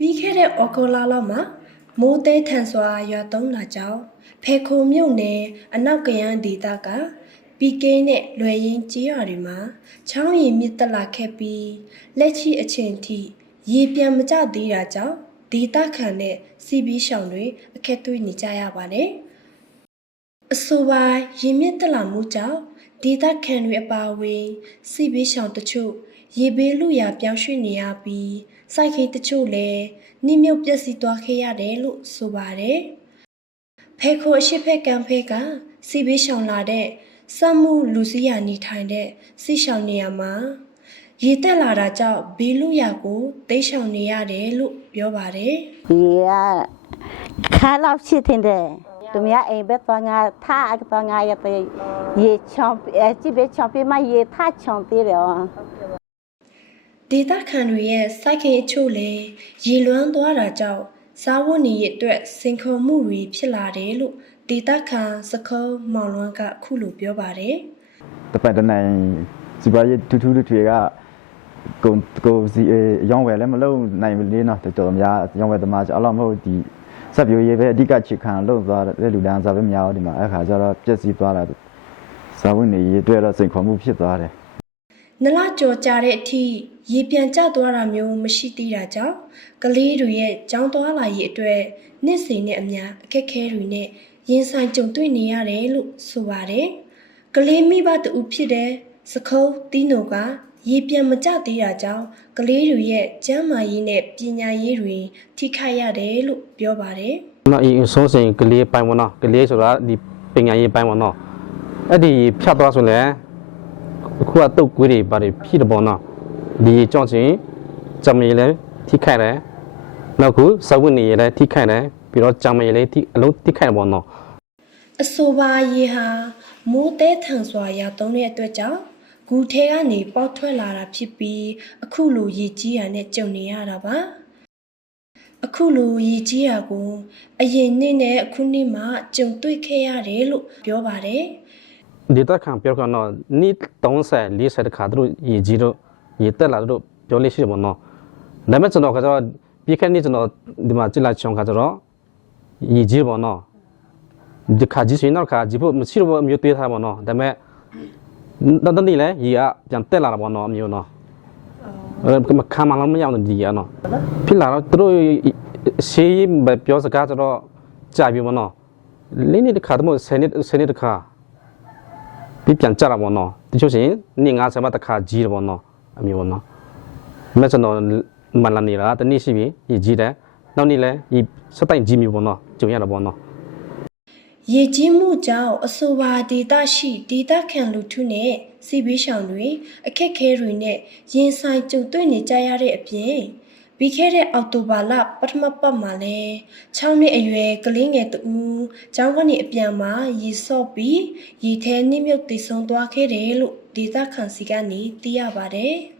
ပြီးခဲ့တဲ့ဩဂုတ်လလောက်မှာမိုးသေးထန်စွာရွာသွန်းလာကြောင်းဖေခုံမြို့နယ်အနောက်ကရန်ဒေသကပြီးကင်းနဲ့လွယ်ရင်ကျေးရွာတွေမှာချောင်းရည်မြစ်တက်လာခဲ့ပြီးလက်ရှိအချိန်ထိရေပြန်မကျသေးတာကြောင့်ဒေသခံနဲ့စီးပြီးရှောင်တွေအခက်တွေ့နေကြရပါတယ်။အဆိုပါရေမြစ်တက်လာမှုကြောင့်ဒေသခံတွေအပါအဝင်စီးပြီးရှောင်တချို့ရေဘေးလူရာပြောင်းရွှေ့နေရပြီးစိုက်ခင်းတချို့လည်းနှိမ့်မြုပ်ပျက်စီးသွားခဲ့ရတယ်လို့ဆိုပါတယ်။ဖေခိုအရှိဖက်ကံဖေကစီဘေးရှောင်လာတဲ့စက်မှုလူစည်းရနေထိုင်တဲ့စီရှောင်နေရမှာရေတက်လာတာကြောင့်ဘေးလူရာကိုတိတ်ရှောင်နေရတယ်လို့ပြောပါတယ်။ဒီကခါလောက်ရှိတဲ့သူများအိမ်ဘက်တော့ငါထားတော့ငါရတဲ့ရေချောင်းကြည့်ပဲချောင်းပြမရေထားချောင်းပြတယ်ဒေသခံတွေရဲ့စိုက်ခင်းအချို့လည်းရေလွှမ်းသွားတာကြောင့်စားဝတ်နေရေးအတွက်စိန်ခေါ်မှုတွေဖြစ်လာတယ်လို့ဒေသခံစကုံးမောင်လွန်းကအခုလိုပြောပါတယ်။တပတ်တနိုင်စီပါရထူးထူးတွေကကိုစီရောင်းဝယ်လည်းမလုပ်နိုင်ဘူးလေနော်တော်တော်များရောင်းဝယ်သမားအလောက်မဟုတ်ဒီစက်ပြိုရေးပဲအဓိကချစ်ခံလို့သွားတဲ့လူတန်းစားပဲများဒီမှာအခါကျတော့ပြည့်စည်သွားတာစားဝတ်နေရေးအတွက်တော့စိန်ခေါ်မှုဖြစ်သွားတယ်နလကြော်ကြတဲ့အထိရေပြန်ကျသွားတာမျိုးမရှိသေးတာကြောင့်ကလေးတွေရဲ့ကြောင်းသွားလာရေးအတွက်နှစ်စဉ်နဲ့အများအခက်အခဲတွေနဲ့ရင်ဆိုင်ကြုံတွေ့နေရတယ်လို့ဆိုပါတယ်။ကလေးမိဘတူဖြစ်တဲ့စကုံးတီးနိုကရေပြန်မကျသေးတာကြောင့်ကလေးတွေရဲ့ကျန်းမာရေးနဲ့ပညာရေးတွေထိခိုက်ရတယ်လို့ပြောပါတယ်။နော်အဆုံးစဉ်ကလေးပိုင်းပေါ့နော်ကလေးဆိုတာဒီပညာရေးပိုင်းပေါ့နော်အဲ့ဒီဖြတ်သွားဆိုလဲအခုကတုတ်ကွေးတွေပါတယ်ဖြစ်တယ်ပေါ့နော်ဒီကြောင့်ချင်းကြံရည်လည်းထိခိုက်တယ်နောက်ခုစဝတ်နေရလည်းထိခိုက်တယ်ပြီးတော့ကြံရည်လည်းအလုံးထိခိုက်ပေါ့နော်အဆိုပါရေဟာမိုးတဲထန်စွာရသုံးတဲ့အတွက်ကြောင့်ဂူထဲကနေပေါက်ထွက်လာတာဖြစ်ပြီးအခုလိုရေကြီးရနဲ့ကြုံနေရတာပါအခုလိုရေကြီးရကိုအရင်နှစ်နဲ့အခုနှစ်မှာကြုံတွေ့ခဲ့ရတယ်လို့ပြောပါတယ်ဒေသခံပြောကတော့နေ့30 40တခါတို့ရေကြီးတော့ရေတက်လာတော့ပြောလို့ရှိတယ်ပေါ့နော်ဒါပေမဲ့ကျွန်တော်ကတော့ပြီးခဲ့နေ့ကျွန်တော်ဒီမှာကြည့်လိုက်ချောင်းခါတော့ရေကြီးပေါ့နော်ဒီခါကြီးစင်းတော့ခါကြီးဖို့မရှိတော့မျိုးသေးထားပေါ့နော်ဒါပေမဲ့တနေ့လဲရေကပြန်တက်လာတာပေါ့နော်အမျိုးနော်မခံမလို့မရောက်တဲ့ဒီရနော်ဖြစ်လာတော့သူတို့ရှေးပြောစကားဆိုတော့ကြာပြီပေါ့နော်လေးနေ့တခါတော့10နှစ်တခါပြပြန်ကြတာပေါ့နော်တချို့ရှင်နေ့90မှတခါကြီးတယ်ပေါ့နော်အမျိုးပေါ့နော်မကျွန်တော်မလာနေတာတနေ့ရှိပြီရေကြီးတယ်နောက်နေ့လဲဒီစတိုင်ကြီးမျိုးပေါ့နော်ကြုံရတာပေါ့နော်ရေကြီးမှုကြောင့်အဆိုပါဒေသရှိဒေသခံလူထုနဲ့စီဘေးရှောင်တွေအခက်ခဲတွေနဲ့ရင်ဆိုင်ကြုံတွေ့နေကြရတဲ့အပြင်ပြီးခဲ့တဲ့အောက်တိုဘာလပထမပတ်မှာလဲ6နှစ်အရွယ်ကလေးငယ်တူကျောင်းကနေအပြန်မှာရေဆော့ပြီးရေထဲနှိမ့်မြုပ်တည်ဆုံသွားခဲ့တယ်လို့ဒေသခံစီကနေသိရပါတယ်။